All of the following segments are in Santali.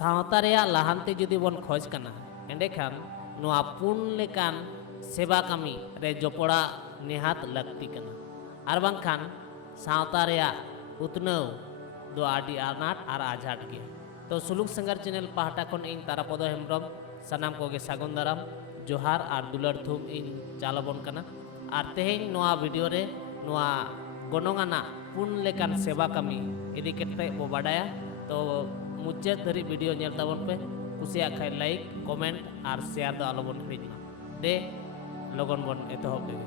सावता रेया लाहांती जुदी बन खोज कना एंडेखान नोआ पुन लेकान सेवा कमी रे जोपड़ा निहात लगती कना आर बांखान सावता रेया उतनव दो आदि आनाट आर आझाट गया। तो सुलुक संगर चैनल पाहटा खन इन तारापद हेम्ब्रम सानाम कोगे सागुन दाराम जोहार आर दुलर थुम इन चालाबन कना आर तेहेन नोआ वीडियो रे नोआ गनोंगाना पुन लेकान सेवा कमी इदी केते बो बाडाया। तो मुचाद धरी वीडियो नेल ताबन पे कुसिया खाय लाइक कमेंट आर शेयर दो आलोबन हिजमा दे लगन बन एतहब लगे।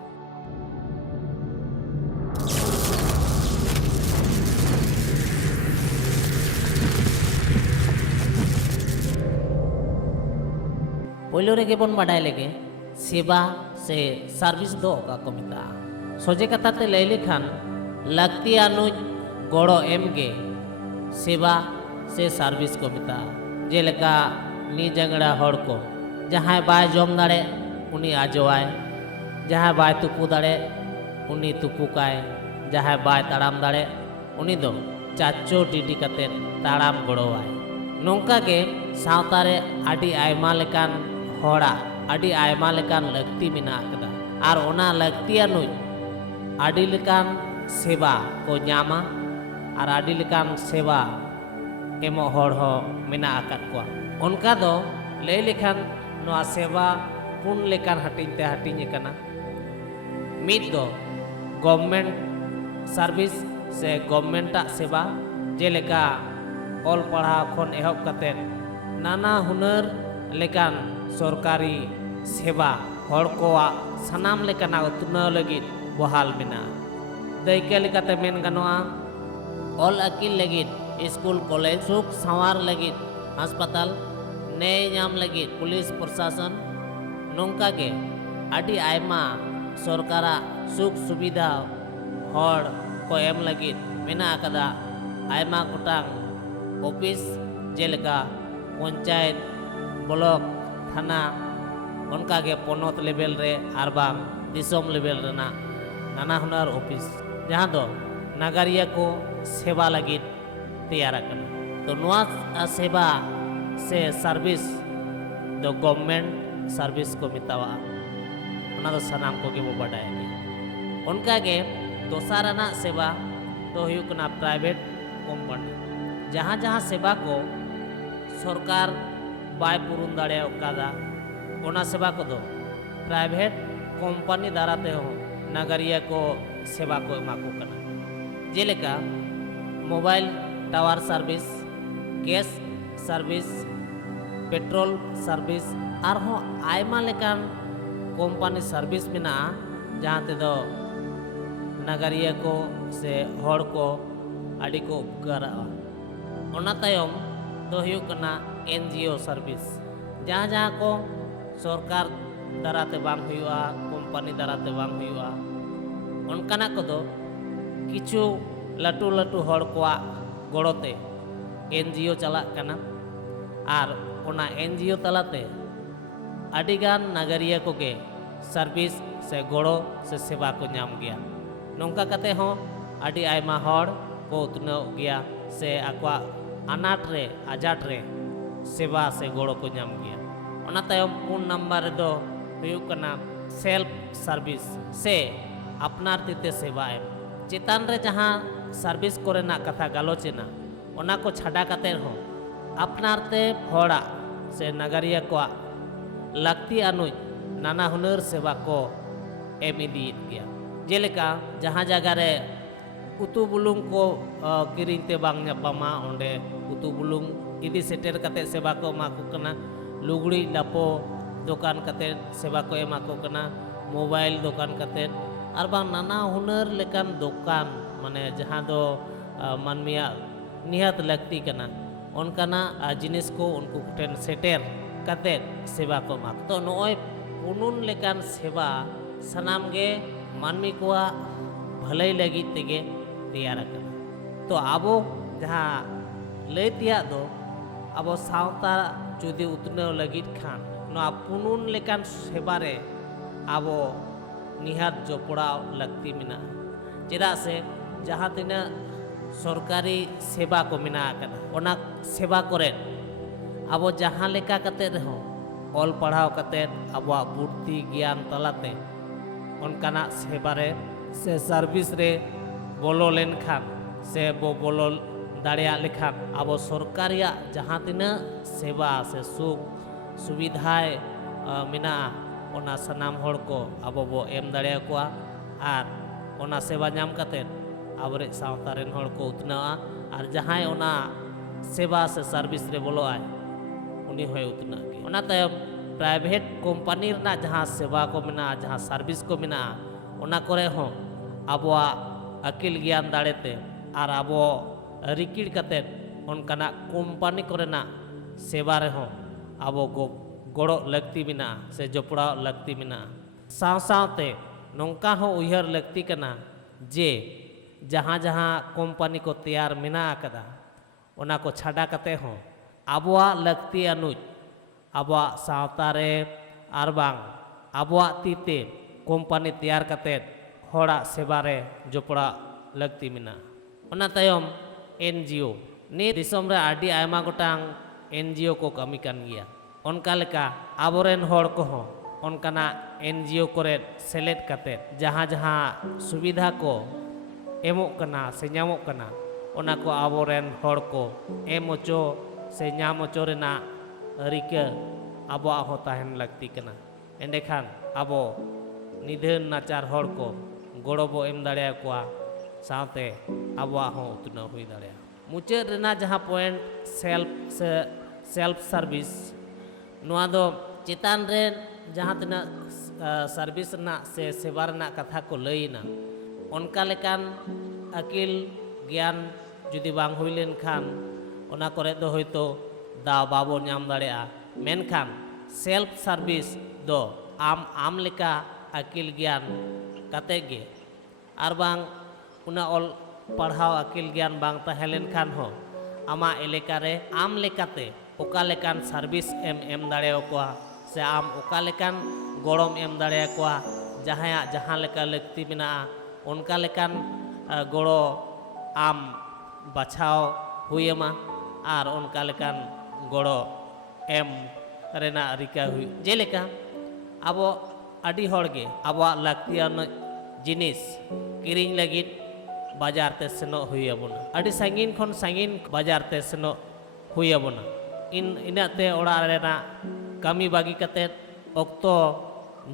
पहले रेगे बन बाडाय लेगे सेवा से सर्विस दो का को मिता सोजे कथा ते लई लेखान लगती अनुज गड़ो एमगे सेवा से सर्विस को मिता जेलेका नी जंगड़ा हड़ को जहां बाय जम दाड़े उनी आजोआय जहां बाय तुपु दाड़े उनी तुपुकाय जहां बाय ताड़ाम दाड़े उनी दो चाचो टीटी कते ताड़ाम गड़ोआय। नोंका के सावता रे आडी आयमा लेकान होड़ा आडी आयमा लेकान लगती मिना कदा आर ओना लगती अनुज आडी लेकान सेवा को ᱧᱟᱢᱟ आर आडी लेकान सेवा एमो हड़ हो मिना आकात कोआ उनका दो लई लेखान नोआ सेवा पुन लेकान हटिंग ते हटिंग कना। मिद दो गवर्नमेंट सर्विस से गवर्नमेंट सेवा जेलेका ऑल पढ़ाव खन एहब कते नाना हुनर लेकान सरकारी सेवा हड़ कोआ सानाम लेकाना उतनाव लगित बहाल मिना दैके लेकाते मेन गनोआ ऑल अकिल लगित स्कूल कॉलेज सुख सवार लगित अस्पताल न्याय नाम लगित पुलिस प्रशासन नोंका के आडी आयमा सरकारा सुख सुविधा हड़ को एम लगित मेना कदा आयमा गोटांग ऑफिस जेलेका पंचायत ब्लॉक थाना उनका के पनत लेवल रे आरबाम दिसोम लेवल रेना नाना हुनर ऑफिस जहां दो नागरिया को सेवा लगित तैयार करना। तो नोआ सेवा से सर्विस दो गवर्नमेंट सर्विस को मितावा उना दो सनाम को के वो बाडाय गे उनका के दोसाराना सेवा तो हुयुकना प्राइवेट कंपनी जहां जहां सेवा को सरकार बाय पुरुन दाड़े ओकादा ओना सेवा को दो प्राइवेट कंपनी दाराते हो नागरिया को सेवा को एमा को कना जेलेका mobile tower service gas service petrol service आरहो आयमा लेकान कंपनी सर्विस मिना जहां ते दो नागरिया को से हड़ को आडी को उपकारा ओना तायम दो हुयुकना एनजीओ सर्विस जहां जहां को सरकार दाराते बांग हुयुआ कंपनी दाराते बांग हुयुआ उनकाना को दो किछु लटू लटू हड़ कोआ गड़ोते एनजीओ चला कना आर ओना एनजीओ तलाते आडिगान नागरिया को के सर्विस से गड़ो से सेवा को नाम गया नोंका कते हो आडी आयमा हड़ को उतनो गया से आक्वा अनाट रे आजाट रे सेवा से गड़ो को नाम गया। ओना तायम पुन नंबर दो हुयुकना सेल्फ सर्विस से अपनार तीते सेवा एम चेतान रे जहां सर्विस कोरेना कथा गालोचना ओना को छाड़ा कते हो अपनारते हड़ा से नागरिया को लगती अनुज नाना हुनर सेवा को एम इदीत गया जेलेका जहां जगह रे उतु बुलुंग को किरिंते बांग ᱧᱟᱯᱟᱢᱟ ओंडे उतु बुलुंग इदी सेटेर कते सेवा को एमा को कना लुगड़ी लापो दुकान कते सेवा को एमा को कना मोबाइल दुकान कते आर बांग नाना हुनर लेकान दुकान माने जहां दो मानमिया निहात लगती कना उनकाना जिनिस को उनको ठेन सेटेर कते सेवा को एमा तो नोय पुनुन लेकान सेवा सनाम गे मानमी कोआ भलाई लगी तेगे तैयार करना। तो आबो जहाँ लैतिया दो आबो सावता जुदी उतने लगित खान नोआ पुनुन लेकान सेवा रे आबो निहात जोपड़ाव लगती मिना चेदा से जहाँ तिना सरकारी सेवा को मिना ओना सेवा करे abo jahan leka kate reho ol padhaw kate abo buddhi gyan talate onkana sebare se service re bolo lenkhan se bo bolo daᱲᱮᱭᱟᱜ ᱞᱮᱠᱷᱟᱱ ᱟᱵᱚ ᱥᱚᱨᱠᱟᱨᱤᱭᱟᱜ ᱡᱟᱦᱟᱸ ᱛᱤᱱᱟᱹᱜ ᱥᱮᱵᱟ ᱥᱮ ᱥᱩᱠ ᱥᱩᱵᱤᱫᱷᱟᱭ ᱢᱮᱱᱟᱜᱼᱟ ᱚᱱᱟ ᱥᱟᱱᱟᱢ ᱦᱚᱲ ᱠᱚ ᱟᱵᱚ ᱵᱚ ᱮᱢ ᱫᱟᱲᱮᱭᱟᱠᱚᱣᱟ ᱟᱨ ᱚᱱᱟ ᱥᱮᱵᱟ ᱧᱟᱢ ᱠᱟᱛᱮᱫ ᱟᱵᱚᱨᱮ ᱥᱟᱶᱛᱟ ᱨᱮᱱ ᱦᱚᱲ ᱠᱚ ᱩᱛᱱᱟᱹᱣᱟ ᱟᱨ ᱡᱟᱦᱟᱸᱭ ᱚᱱᱟ ᱥᱮᱵᱟ ᱥᱮ ᱥᱟᱨᱵᱷᱤᱥ ᱨᱮ ᱵᱚᱞᱚᱜᱼᱟᱭ ᱩᱱᱤ ᱦᱚᱸᱭ ᱩᱛᱱᱟᱹᱜ ᱜᱮ ᱚᱱᱟ ᱛᱟᱭᱚᱢ ᱯᱨᱟᱭᱵᱷᱮᱴ ᱠᱳᱢᱯᱟᱱᱤ ᱨᱮᱱᱟᱜ ᱡᱟᱦᱟᱸ ᱥᱮᱵᱟ ᱠᱚ ᱢᱮᱱᱟᱜᱼᱟ ᱡᱟᱦᱟᱸ ᱥᱟᱨᱵᱷᱤᱥ ᱠᱚ ᱢᱮᱱᱟᱜᱼᱟ ᱚᱱᱟ ᱠᱚᱨᱮ ᱦᱚᱸ ᱟᱵᱚᱣᱟᱜ ᱟᱹᱠᱤᱞ ᱜᱮᱭᱟᱱ ᱫᱟᱲᱮᱛᱮ ᱟᱨ ᱟᱵᱚ ᱨᱤᱠᱤᱲ ᱠᱟᱛᱮᱫ ᱚᱱᱠᱟᱱᱟᱜ ᱠᱳᱢᱯᱟᱱᱤ ᱠᱚᱨᱮᱱᱟᱜ ᱥᱮᱵᱟ ᱨᱮᱦᱚᱸ ᱟᱵᱚ ᱜᱚᱲᱚ ᱞᱟᱹᱠᱛᱤ ᱢᱮᱱᱟᱜᱼᱟ ᱥᱮ ᱡᱚᱯᱲᱟᱣ ᱞᱟᱹᱠᱛᱤ ᱢᱮᱱᱟᱜᱼᱟ ᱥᱟᱶ ᱥᱟᱶᱛᱮ ᱱᱚᱝᱠᱟ ᱦᱚᱸ ᱩᱭᱦᱟᱹᱨ ᱞᱟᱹᱠᱛᱤ ᱠᱟᱱᱟ ᱡᱮ ᱡᱟᱦᱟᱸ ᱠᱳᱢᱯᱟᱱᱤ ko ᱛᱮᱭᱟᱨ ᱢᱮᱱᱟᱜ ᱟᱠᱟᱫᱟ ᱚᱱᱟ ko ᱪᱷᱟᱰᱟ ᱠᱟᱛᱮ ᱦᱚᱸ ᱟᱵᱚᱣᱟᱜ ᱞᱟᱹᱠᱛᱤ ᱟᱱᱩᱡ ᱟᱵᱚᱣᱟᱜ ᱥᱟᱶᱛᱟ ᱨᱮ ᱟᱨ ᱵᱟᱝ ᱟᱵᱚᱣᱟᱜ ᱛᱤᱛᱮ ᱠᱳᱢᱯᱟᱱᱤ ᱛᱮᱭᱟᱨ ᱠᱟᱛᱮ ᱦᱚᱲᱟᱜ ᱥᱮᱵᱟ ᱨᱮ ᱡᱚᱯᱲᱟᱣ ᱞᱟᱹᱠᱛᱤ ᱢᱮᱱᱟᱜᱼᱟ ᱚᱱᱟ ᱛᱟᱭᱚᱢ NGO ᱱᱤᱛ ᱫᱤᱥᱚᱢ ᱨᱮ ᱟᱹᱰᱤ ᱟᱭᱢᱟ ᱜᱚᱴᱟᱝ NGO ko kami kan gᱮᱭᱟ ᱚᱱᱠᱟ ᱞᱮᱠᱟ ᱟᱵᱚᱨᱮᱱ ᱦᱚᱲ ᱠᱚᱦᱚᱸ ᱚᱱᱠᱟᱱᱟᱜ NGO ᱠᱚᱨᱮ ᱥᱮᱞᱮᱫ ᱠᱟᱛᱮ ᱡᱟᱦᱟᱸ ᱥᱩᱵᱤᱫᱷᱟ ko ᱮᱢᱚᱜ ᱠᱟᱱᱟ ᱥᱮ ᱧᱟᱢᱚᱜ ᱠᱟᱱᱟ ᱚᱱᱟ ko ᱟᱵᱚᱨᱮᱱ ᱦᱚᱲ ko ᱮᱢ ᱚᱪᱚ ᱥᱮ ᱧᱟᱢ ᱚᱪᱚ ᱨᱮᱱᱟᱜ ᱨᱤᱠᱟᱹ ᱟᱵᱚᱣᱟᱜ ᱦᱚᱸ ᱛᱟᱦᱮᱱ ᱞᱟᱹᱠᱛᱤ ᱠᱟᱱᱟ ᱮᱸᱰᱮᱠᱷᱟᱱ ᱟᱵᱚ ᱱᱤᱫᱷᱟᱹᱱ ᱱᱟᱪᱟᱨ ᱦᱚᱲ ko ᱜᱚᱲᱚ ᱵᱚ ᱮᱢ ᱫᱟᱲᱮᱭᱟᱠᱚᱣᱟ ᱥᱟᱶᱛᱮ ᱟᱵᱚᱣᱟᱜ ᱦᱚᱸ ᱩᱛᱱᱟᱹᱣ ᱦᱩᱭ ᱫᱟᱲᱮᱭᱟᱜᱼᱟ ᱢᱩᱪᱟᱹᱫ ᱨᱮᱱᱟᱜ ᱡᱟᱦᱟᱸ ᱯᱚᱭᱮᱱᱴ ᱥᱮᱞᱯ ᱥᱟᱨᱵᱷᱤᱥ ᱱᱚᱣᱟ ᱫᱚ ᱪᱮᱛᱟᱱ ᱨᱮ ᱡᱟᱦᱟᱸ ᱛᱤᱱᱟᱹᱜ ᱥᱟᱨᱵᱷᱤᱥ ᱨᱮᱱᱟᱜ ᱥᱮ ᱥᱮᱵᱟ ᱨᱮᱱᱟᱜ ᱠᱟᱛᱷᱟ ko ᱞᱟᱹᱭᱮᱱᱟ ᱚᱱᱠᱟ ᱞᱮᱠᱟᱱ ᱟᱹᱠᱤᱞ ᱜᱮᱭᱟᱱ ᱡᱩᱫᱤ ᱵᱟᱝ ᱦᱩᱭ ᱞᱮᱱᱠᱷᱟन ᱚᱱᱟ ᱠᱚᱨᱮ ᱫᱚ ᱦᱚᱭᱛᱳ ᱫᱟᱣ ᱵᱟᱵᱚ ᱧᱟᱢ ᱫᱟᱲᱮᱭᱟᱜᱼᱟ ᱢᱮᱱᱠᱷᱟन ᱥᱮᱞᱯ ᱥᱟᱨᱵᱷᱤᱥ ᱫᱚ ᱟᱢ ᱞᱮᱠᱟ ᱟᱹᱠᱤᱞ ᱜᱮᱭᱟᱱ ᱠᱟᱛᱮ ᱜᱮ ᱟᱨ ᱵᱟᱝ ᱩᱱᱟᱹᱜ ᱚᱞ ᱯᱟᱲᱦᱟᱣ ᱟᱹᱠᱤᱞ ᱜᱮᱭᱟᱱ ᱵᱟᱝ ᱛᱟᱦᱮᱸ ᱞᱮᱱᱠᱷᱟन ᱦᱚᱸ ᱟᱢᱟᱜ ᱮᱞᱟᱠᱟ ᱨᱮ ᱟᱢ ᱞᱮᱠᱟᱛᱮ ᱚᱠᱟ ᱞᱮᱠᱟᱱ ᱥᱟᱨᱵᱷᱤᱥ ᱮᱢ ᱫᱟᱲᱮᱭᱟᱠᱚᱣᱟ ᱥᱮ ᱟᱢ ᱚᱠᱟ ᱞᱮᱠᱟᱱ ᱜᱚᱲᱚᱢ ᱮᱢ ᱫᱟᱲᱮᱭᱟᱠᱚᱣᱟ ᱡᱟᱦᱟᱸᱭᱟᱜ ᱡᱟᱦᱟᱸ ᱞᱮᱠᱟ ᱞᱟᱹᱠᱛᱤ ᱢᱮᱱᱟᱜᱼᱟ ᱚᱱᱠᱟ ᱞᱮᱠᱟᱱ ᱜᱚᱲᱚ ᱟᱢ ᱵᱟᱪᱷᱟᱣ ᱦᱩᱭᱟᱢᱟ ᱟᱨ ᱚᱱᱠᱟ ᱞᱮᱠᱟᱱ ᱜᱚᱲᱚ ᱮᱢ ᱨᱮᱱᱟᱜ ᱨᱤᱠᱟᱹ ᱦᱩᱭ ᱡᱮᱞᱮᱠᱟ ᱟᱵᱚ ᱟᱹᱰᱤ ᱦᱚᱲᱜᱮ ᱟᱵᱚᱣᱟᱜ ᱞᱟᱹᱠᱛᱤᱭᱟᱱ ᱡᱤᱱᱤᱥ ᱠᱤᱨᱤᱧ ᱞᱟᱹᱜᱤᱫ ᱵᱟᱡᱟᱨ ᱛᱮ ᱥᱮᱱᱚᱜ ᱦᱩᱭ ᱟᱵᱚᱱᱟ ᱟᱹᱰᱤ ᱥᱟᱺᱜᱤᱧ ᱠᱷᱚᱱ ᱥᱟᱺᱜᱤᱧ ᱵᱟᱡᱟᱨ ᱛᱮ ᱥᱮᱱᱚᱜ ᱦᱩᱭ ᱟᱵᱚᱱᱟ ᱤᱱᱟᱹᱜ ᱛᱮ ᱚᱲᱟᱜ ᱨᱮᱱᱟᱜ ᱠᱟᱹᱢᱤ ᱵᱟᱹᱜᱤ ᱠᱟᱛᱮᱫ ᱚᱠᱛᱚ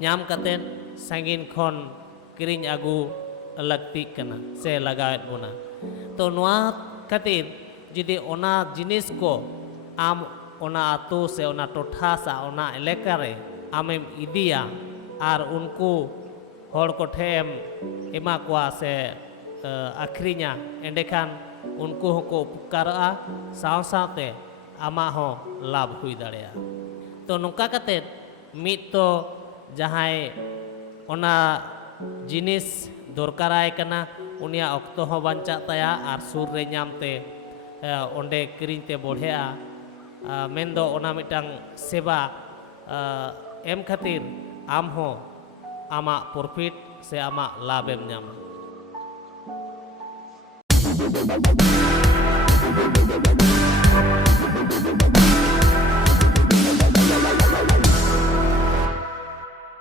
ᱧᱟᱢ ᱠᱟᱛᱮᱫ ᱥᱟᱺᱜᱤᱧ ᱠᱷᱚᱱ ᱠᱤᱨᱤᱧ ᱟᱹᱜᱩ ᱞᱟᱹᱠᱛᱤᱜ ᱠᱟᱱᱟ ᱥᱮ ᱞᱟᱜᱟᱣᱮᱫ ᱵᱚᱱᱟ ᱛᱚ ᱱᱚᱣᱟ ᱠᱷᱟᱹᱛᱤᱨ ᱡᱩᱫᱤ ᱚᱱᱟ ᱡᱤᱱᱤᱥ ko ᱟᱢ ᱚᱱᱟ ᱟᱛᱳ ᱥᱮ ᱚᱱᱟ ᱴᱚᱴᱷᱟ ᱥᱮ ᱚᱱᱟ ᱮᱞᱟᱠᱟ ᱨᱮ ᱟᱢᱮᱢ ᱤᱫᱤᱭᱟ ᱟᱨ ᱩᱱᱠᱩ ᱦᱚᱲ ᱠᱚᱴᱷᱮᱱ ᱮᱢᱟ ᱠᱚᱣᱟ ᱥᱮ ᱟᱠᱷᱨᱤᱧᱟ ᱮᱸᱰᱮᱠᱷᱟᱱ ᱩᱱᱠᱩ ᱦᱚᱸᱠᱚ ᱩᱯᱚᱠᱟᱨᱚᱜᱼᱟ ᱥᱟᱶ ᱥᱟᱶᱛᱮ ᱟᱢᱟᱜ ᱦᱚᱸ ᱞᱟᱵᱷ ᱦᱩᱭ ᱫᱟᱲᱮᱭᱟᱜᱼᱟ ᱛᱚ ᱱᱚᱝᱠᱟ ᱠᱟᱛᱮᱫ ᱢᱤᱫ ᱛᱚ ᱡᱟᱦᱟᱸᱭ ᱚᱱᱟ ᱡᱤᱱᱤᱥ ᱫᱚᱨᱠᱟᱨᱟᱭ ᱠᱟᱱᱟ ᱩᱱᱤᱭᱟᱜ ᱚᱠᱛᱚ ᱦᱚᱸ ᱵᱟᱧᱪᱟᱜ ᱛᱟᱭᱟ ᱟᱨ ᱥᱩᱨ ᱨᱮ ᱧᱟᱢᱛᱮ ᱚᱸᱰᱮ ᱠᱤᱨᱤᱧ ᱛᱮ ᱵᱚᱲᱦᱮᱜᱼᱟ ᱢᱮᱱᱫᱚ ᱚᱱᱟ ᱢᱤᱫᱴᱟᱝ ᱥᱮᱵᱟ ᱮᱢ ᱠᱷᱟᱹᱛᱤᱨ ᱟᱢ ᱦᱚᱸ ᱟᱢᱟᱜ ᱯᱨᱚᱯᱷᱤᱴ ᱥᱮ ᱟᱢᱟᱜ ᱞᱟᱵᱷᱮᱢ ᱧᱟᱢᱟ